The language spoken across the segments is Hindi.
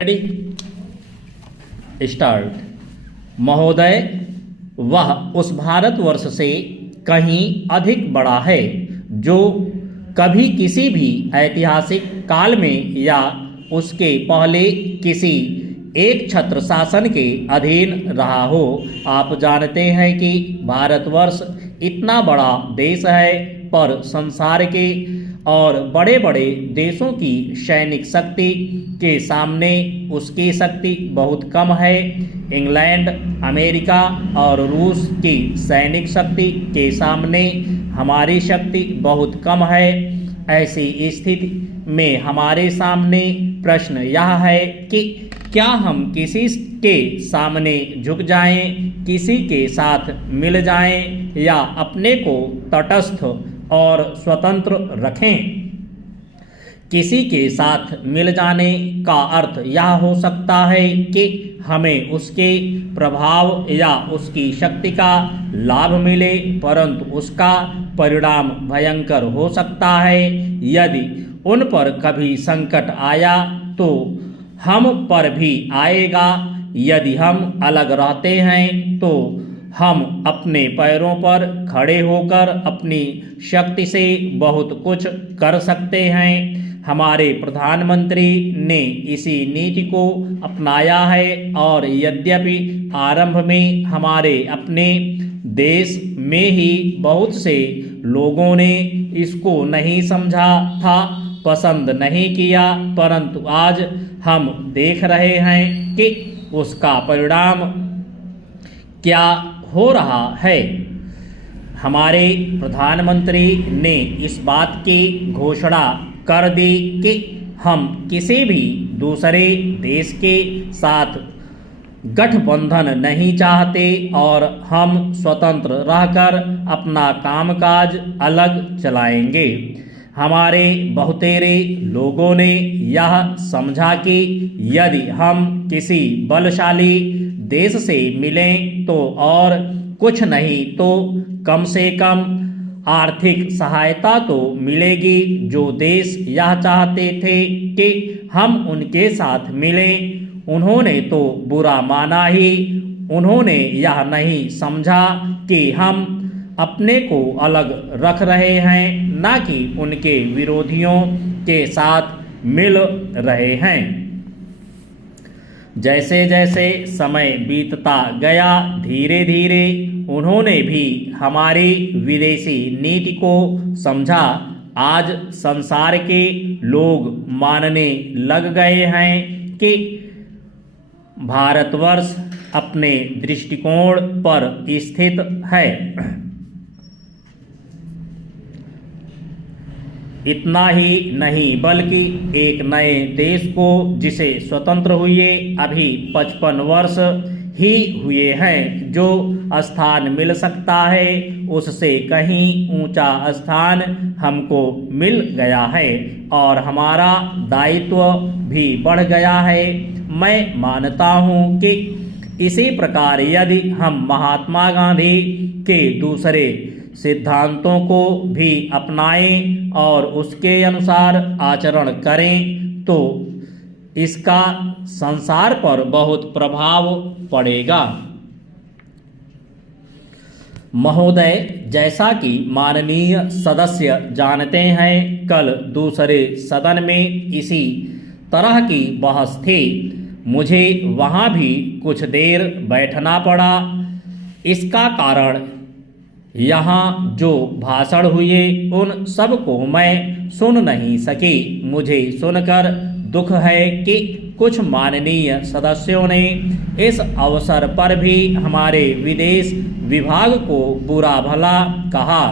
Ready start. महोदय, वह उस भारतवर्ष से कहीं अधिक बड़ा है जो कभी किसी भी ऐतिहासिक काल में या उसके पहले किसी एक छत्र शासन के अधीन रहा हो। आप जानते हैं कि भारतवर्ष इतना बड़ा देश है, पर संसार के और बड़े बड़े देशों की सैनिक शक्ति के सामने उसकी शक्ति बहुत कम है। इंग्लैंड, अमेरिका और रूस की सैनिक शक्ति के सामने हमारी शक्ति बहुत कम है। ऐसी स्थिति में हमारे सामने प्रश्न यह है कि क्या हम किसी के सामने झुक जाएं, किसी के साथ मिल जाएं, या अपने को तटस्थ और स्वतंत्र रखें। किसी के साथ मिल जाने का अर्थ यह हो सकता है कि हमें उसके प्रभाव या उसकी शक्ति का लाभ मिले, परंतु उसका परिणाम भयंकर हो सकता है। यदि उन पर कभी संकट आया तो हम पर भी आएगा। यदि हम अलग रहते हैं तो हम अपने पैरों पर खड़े होकर अपनी शक्ति से बहुत कुछ कर सकते हैं। हमारे प्रधानमंत्री ने इसी नीति को अपनाया है, और यद्यपि आरंभ में हमारे अपने देश में ही बहुत से लोगों ने इसको नहीं समझा था, पसंद नहीं किया, परंतु आज हम देख रहे हैं कि उसका परिणाम क्या हो रहा है। हमारे प्रधानमंत्री ने इस बात की घोषणा कर दी कि हम किसी भी दूसरे देश के साथ गठबंधन नहीं चाहते और हम स्वतंत्र रहकर अपना कामकाज अलग चलाएंगे। हमारे बहुतेरे लोगों ने यह समझा कि यदि हम किसी बलशाली देश से मिलें तो और कुछ नहीं तो कम से कम आर्थिक सहायता तो मिलेगी। जो देश यह चाहते थे कि हम उनके साथ मिलें, उन्होंने तो बुरा माना ही। उन्होंने यह नहीं समझा कि हम अपने को अलग रख रहे हैं, न कि उनके विरोधियों के साथ मिल रहे हैं। जैसे जैसे समय बीतता गया, धीरे धीरे उन्होंने भी हमारी विदेशी नीति को समझा। आज संसार के लोग मानने लग गए हैं कि भारतवर्ष अपने दृष्टिकोण पर स्थित है। इतना ही नहीं, बल्कि एक नए देश को, जिसे स्वतंत्र हुए अभी 55 वर्ष ही हुए हैं, जो स्थान मिल सकता है उससे कहीं ऊंचा स्थान हमको मिल गया है, और हमारा दायित्व भी बढ़ गया है। मैं मानता हूँ कि इसी प्रकार यदि हम महात्मा गांधी के दूसरे सिद्धांतों को भी अपनाएं और उसके अनुसार आचरण करें तो इसका संसार पर बहुत प्रभाव पड़ेगा। महोदय, जैसा कि माननीय सदस्य जानते हैं, कल दूसरे सदन में इसी तरह की बहस थी। मुझे वहाँ भी कुछ देर बैठना पड़ा। इसका कारण यहाँ जो भाषण हुए उन सब को मैं सुन नहीं सकी। मुझे सुनकर दुख है कि कुछ माननीय सदस्यों ने इस अवसर पर भी हमारे विदेश विभाग को बुरा भला कहा।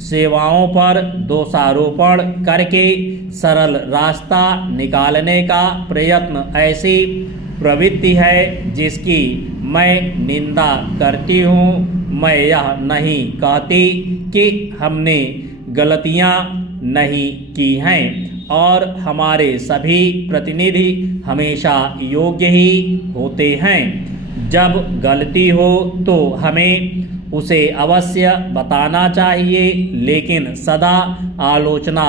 सेवाओं पर दोषारोपण करके सरल रास्ता निकालने का प्रयत्न ऐसी प्रवृत्ति है जिसकी मैं निंदा करती हूँ। मैं यह नहीं कहती कि हमने गलतियाँ नहीं की हैं, और हमारे सभी प्रतिनिधि हमेशा योग्य ही होते हैं। जब गलती हो तो हमें उसे अवश्य बताना चाहिए, लेकिन सदा आलोचना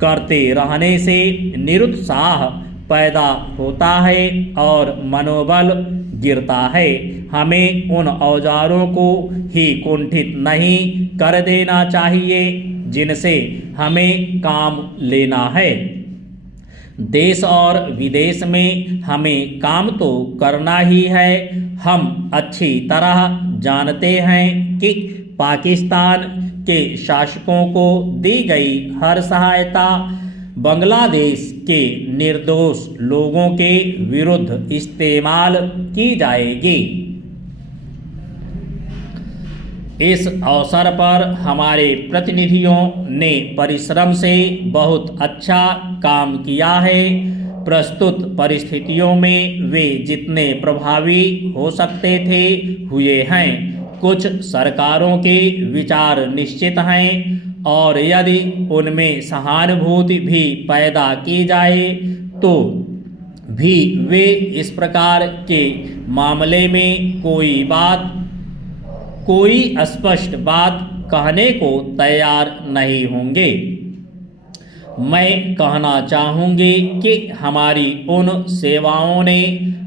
करते रहने से निरुत्साह पैदा होता है और मनोबल गिरता है। हमें उन औजारों को ही कुंठित नहीं कर देना चाहिए जिनसे हमें काम लेना है। देश और विदेश में हमें काम तो करना ही है। हम अच्छी तरह जानते हैं कि पाकिस्तान के शासकों को दी गई हर सहायता बांग्लादेश के निर्दोष लोगों के विरुद्ध इस्तेमाल की जाएगी। इस अवसर पर हमारे प्रतिनिधियों ने परिश्रम से बहुत अच्छा काम किया है। प्रस्तुत परिस्थितियों में वे जितने प्रभावी हो सकते थे हुए हैं। कुछ सरकारों के विचार निश्चित हैं और यदि उनमें सहानुभूति भी पैदा की जाए तो भी वे इस प्रकार के मामले में कोई स्पष्ट बात कहने को तैयार नहीं होंगे। मैं कहना चाहूँगी कि हमारी उन सेवाओं ने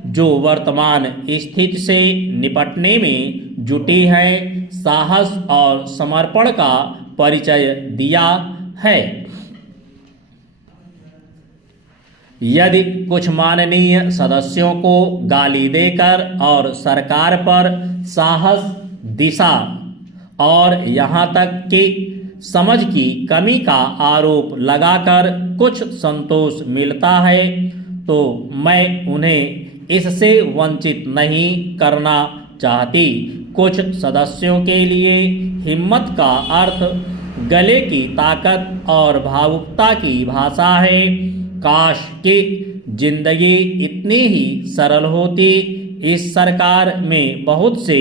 जो वर्तमान स्थिति से निपटने में जुटी है साहस और समर्पण का परिचय दिया है। यदि कुछ माननीय सदस्यों को गाली देकर और सरकार पर साहस, दिशा और यहाँ तक कि समझ की कमी का आरोप लगाकर कुछ संतोष मिलता है तो मैं उन्हें इससे वंचित नहीं करना चाहती। कुछ सदस्यों के लिए हिम्मत का अर्थ गले की ताकत और भावुकता की भाषा है। काश कि जिंदगी इतनी ही सरल होती। इस सरकार में बहुत से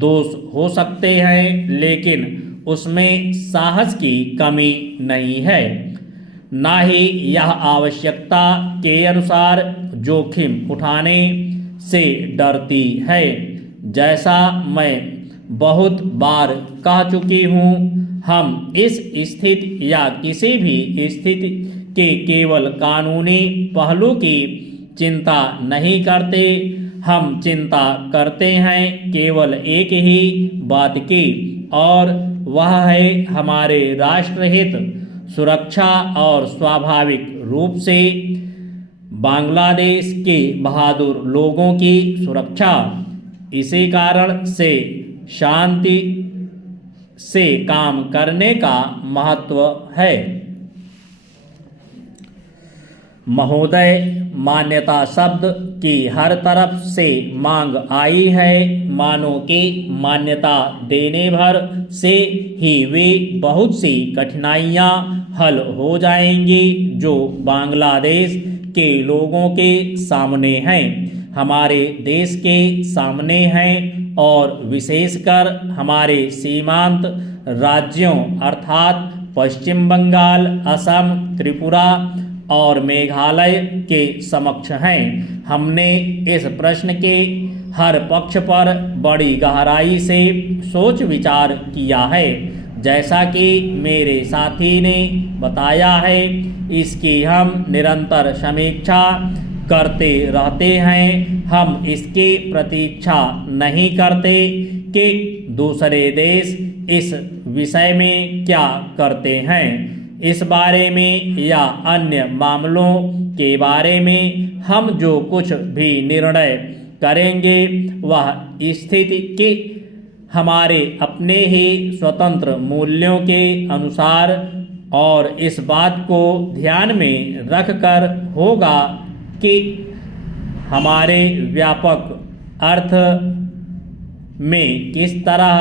दोष हो सकते हैं लेकिन उसमें साहस की कमी नहीं है, ना ही यह आवश्यकता के अनुसार जोखिम उठाने से डरती है। जैसा मैं बहुत बार कह चुकी हूँ, हम इस स्थिति या किसी भी स्थिति के केवल कानूनी पहलू की चिंता नहीं करते। हम चिंता करते हैं केवल एक ही बात की और वह है हमारे राष्ट्रहित सुरक्षा और स्वाभाविक रूप से बांग्लादेश के बहादुर लोगों की सुरक्षा। इसी कारण से शांति से काम करने का महत्व है। महोदय, मान्यता शब्द की हर तरफ से मांग आई है। मानो कि मान्यता देने भर से ही वे बहुत सी कठिनाइयां हल हो जाएंगी जो बांग्लादेश के लोगों के सामने हैं, हमारे देश के सामने हैं और विशेषकर हमारे सीमांत राज्यों अर्थात पश्चिम बंगाल, असम, त्रिपुरा और मेघालय के समक्ष हैं। हमने इस प्रश्न के हर पक्ष पर बड़ी गहराई से सोच विचार किया है। जैसा कि मेरे साथी ने बताया है, इसकी हम निरंतर समीक्षा करते रहते हैं। हम इसकी प्रतीक्षा नहीं करते कि दूसरे देश इस विषय में क्या करते हैं। इस बारे में या अन्य मामलों के बारे में हम जो कुछ भी निर्णय करेंगे वह स्थिति के हमारे अपने ही स्वतंत्र मूल्यों के अनुसार और इस बात को ध्यान में रखकर होगा कि हमारे व्यापक अर्थ में किस तरह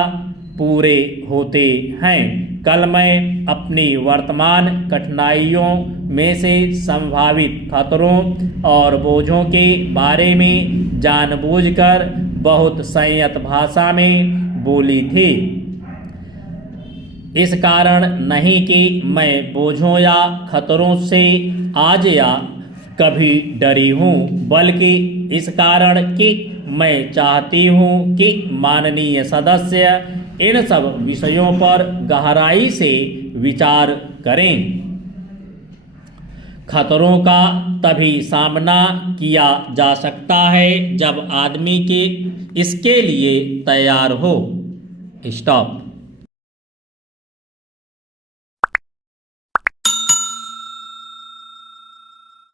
पूरे होते हैं। कल मैं अपनी वर्तमान कठिनाइयों में से संभावित खतरों और बोझों के बारे में जानबूझकर बहुत संयत भाषा में बोली थी। इस कारण नहीं कि मैं बोझों या खतरों से आज या कभी डरी हूँ, बल्कि इस कारण कि मैं चाहती हूँ कि माननीय सदस्य इन सब विषयों पर गहराई से विचार करें। खतरों का तभी सामना किया जा सकता है जब आदमी के इसके लिए तैयार हो। स्टॉप।